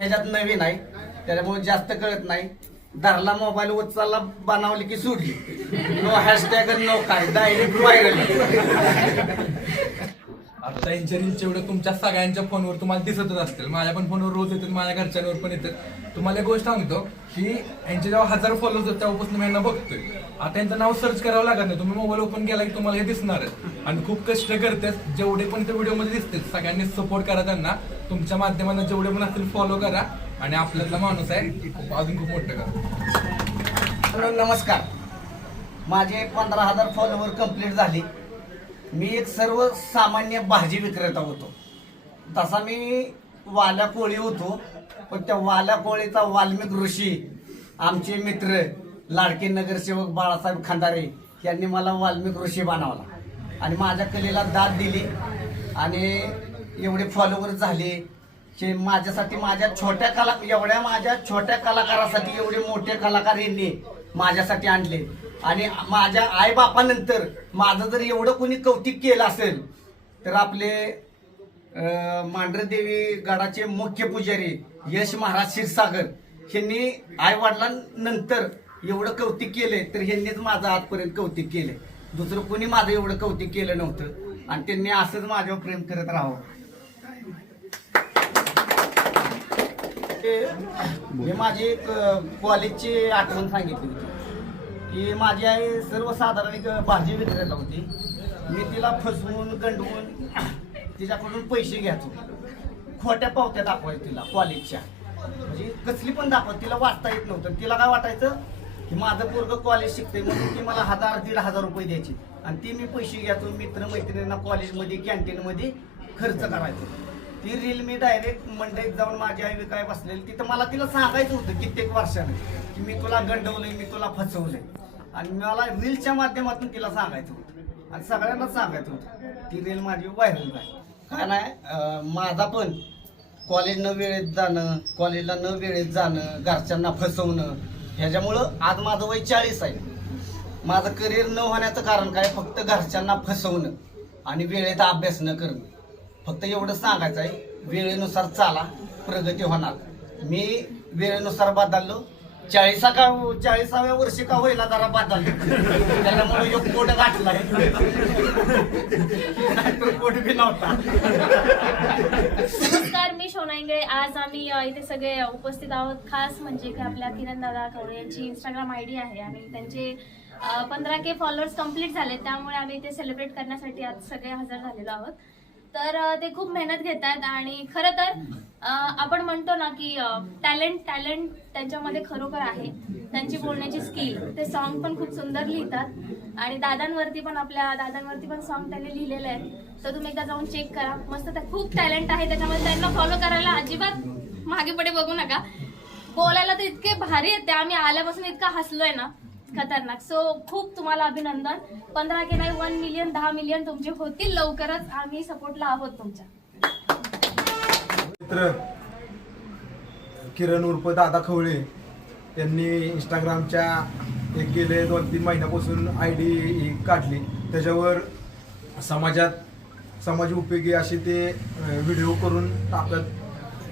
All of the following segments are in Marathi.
ह्याच्यात नवीन आहे त्याच्यामुळे जास्त कळत नाही. धरला मोबाईल उचलला बनवली की सोडली. नो हॅशटॅग नो काय डायरेक्ट व्हायरल. आता यांच्या रील्स एवढं तुमच्या सगळ्यांच्या फोनवर तुम्हाला दिसतच असतील. माझ्या पण फोनवर रोज येतात, माझ्या घरच्यांवर पण येतात. तुम्हाला एक गोष्ट सांगतो की यांचे जेव्हा 1000 फॉलोअर्स होते तेव्हापासून मी यांना बघतोय. आता यांचं नाव सर्च करावं लागत नाही, तुम्ही मोबाईल ओपन केला की तुम्हाला हे दिसणार आहे. आणि खूप कष्ट करतात, जेवढे पण ते व्हिडिओमध्ये दिसतील सगळ्यांनी सपोर्ट करा त्यांना. तुमच्या माध्यमातून जेवढे पण असतील फॉलो करा आणि आपल्यातला माणूस आहे अजून खूप मोठं करा. नमस्कार, माझे 15,000 फॉलोवर कंप्लीट झाले. मी एक सर्वसामान्य भाजी विक्रेता होतो. तसा मी वाल्या कोळी होतो, पण त्या वाल्या कोळीचा वाल्मिक ऋषी आमचे मित्र लाडके नगरसेवक बाळासाहेब खंदारे यांनी मला वाल्मिक ऋषी बनवला आणि माझ्या कलेला दाद दिली आणि एवढे फॉलोवर झाले की माझ्यासाठी माझ्या छोट्या कलाकारासाठी एवढे मोठे कलाकार यांनी माझ्यासाठी आणले. आणि माझ्या आईबापानंतर माझं जर एवढं कोणी कौतुक केलं असेल तर आपले मांढरदेवी गडाचे मुख्य पुजारी यश महाराज क्षीरसागर यांनी आई वडिलांनंतर एवढं कौतुक केले तर ह्यांनीच माझं आजपर्यंत कौतुक केले. दुसरं कोणी माझं एवढं कौतुक केलं नव्हतं आणि त्यांनी असंच माझ्यावर प्रेम करत राहावं. मी माझी एक कॉलेजची आठवण सांगितली होती की माझी आई सर्वसाधारण एक भाजी विक्रेता होती. मी तिला फसवून गंडवून तिच्याकडून पैसे घ्यायचो. खोट्या पावत्या दाखवायच्या तिला कॉलेजच्या, म्हणजे कसली पण दाखवत. तिला वाचता येत नव्हतं. तिला काय वाटायचं की माझं पोरगं कॉलेज शिकते म्हणून ती मला 1000-1500 रुपये द्यायची आणि ती मी पैसे घ्यायचो. मित्रमैत्रिणींना कॉलेजमध्ये कॅन्टीनमध्ये खर्च करायचो. ती रील मी डायरेक्ट मंडईत जाऊन माझी आई काय बसलेली तिथं मला तिला सांगायचं होतं कित्येक वर्षाने की मी तुला गंडवलंय, मी तुला फसवलंय. आणि मला रीलच्या माध्यमातून तिला सांगायचं होतं आणि सगळ्यांनाच सांगायचं होतं. ती रील माझी व्हायरल झाली. काय नाही, माझा पण कॉलेज न वेळेत जाणं, कॉलेजला न वेळेत जाणं, घरच्यांना फसवणं, ह्याच्यामुळं आज माझं वय 40 आहे. माझं करिअर न होण्याचं कारण काय, फक्त घरच्यांना फसवणं आणि वेळेत अभ्यास न करणं. फक्त एवढं सांगायचं आहे, वेळेनुसार चाला, प्रगती होणार. मी वेळेनुसार बदललो. 40व्या वर्षी का होईला जरा बदललो, त्याच्यामुळे एक कोट गाठलाय, कोट बी नव्हता. नमस्कार, मी शोना इंगळे. आज आम्ही इथे सगळे उपस्थित आहोत. खास म्हणजे की आपल्या किरण दादा कवडे यांची इंस्टाग्राम आयडी आहे आणि त्यांचे 15K फॉलोअर्स कंप्लीट झाले. त्यामुळे आम्ही इथे सेलिब्रेट करण्यासाठी आज सगळे हजर झालेलो आहोत. तर ते खूप मेहनत घेत आहेत आणि खरं तर आपण म्हणतो ना की टॅलेंट त्यांच्यामध्ये खरोखर आहे. त्यांची बोलण्याची स्किल, ते सॉन्ग पण खूप सुंदर लिहितात आणि दादांवरती पण सॉन्ग त्यांनी लिहिलेलं आहे. तर तुम्ही एकदा जाऊन चेक करा. मस्त, खूप टॅलेंट आहे त्याच्यामध्ये. त्यांना फॉलो करायला अजिबात मागे पुढे बघू नका. बोलायला तर इतके भारी आहेत ते. आम्ही आल्यापासून इतका हसलोय ना, खतरनाक. सो खूप तुम्हाला अभिनंदन. 15K नाही, 1 मिलियन 10 मिलियन तुमचे होतील लवकरच. आम्ही सपोर्टला आहोत तुमच्या. मित्र किरण उर्फ दादा खवळे यांनी इंस्टाग्रामच्या एक गेले 2-3 महिन्यापासून आयडी काढली. त्याच्यावर समाज उपयोगी असे ते व्हिडिओ करून टाकत.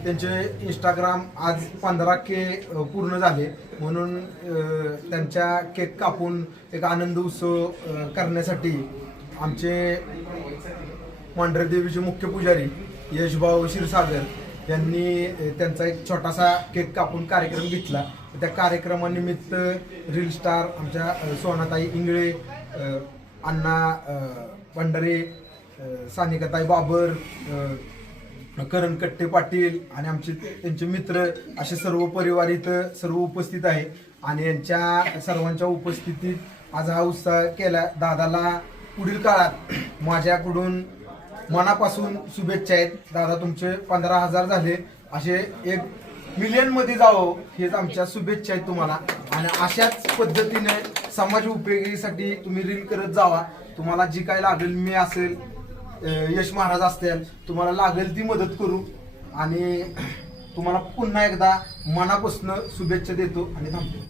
त्यांचे इंस्टाग्राम आज 15K पूर्ण झाले म्हणून त्यांच्या केक कापून एक आनंद उत्सव करण्यासाठी आमचे मांढरदेवीचे मुख्य पुजारी यशभाऊ क्षीरसागर यांनी त्यांचा एक छोटासा केक कापून कार्यक्रम घेतला. त्या कार्यक्रमानिमित्त रील स्टार आमच्या सोनाताई इंगळे, अण्णा भंडारे, सानिकाताई बाबर, करण कट्टे पाटील आणि आमचे त्यांचे मित्र असे सर्व परिवार इथं सर्व उपस्थित आहे. आणि यांच्या सर्वांच्या उपस्थितीत आज हा उत्साह केला. दादाला पुढील काळात माझ्याकडून मनापासून शुभेच्छा आहेत. दादा, तुमचे 15,000 झाले, असे 1 मिलियनमध्ये जावं हेच आमच्या शुभेच्छा आहेत तुम्हाला. आणि अशाच पद्धतीने समाज उपयोगीसाठी तुम्ही रील करत जावा. तुम्हाला जी काय लागेल, मी असेल, यश महाराज असतील, तुम्हाला लागेल ती मदत करू. आणि तुम्हाला पुन्हा एकदा मनापासून शुभेच्छा देतो आणि थांबतो.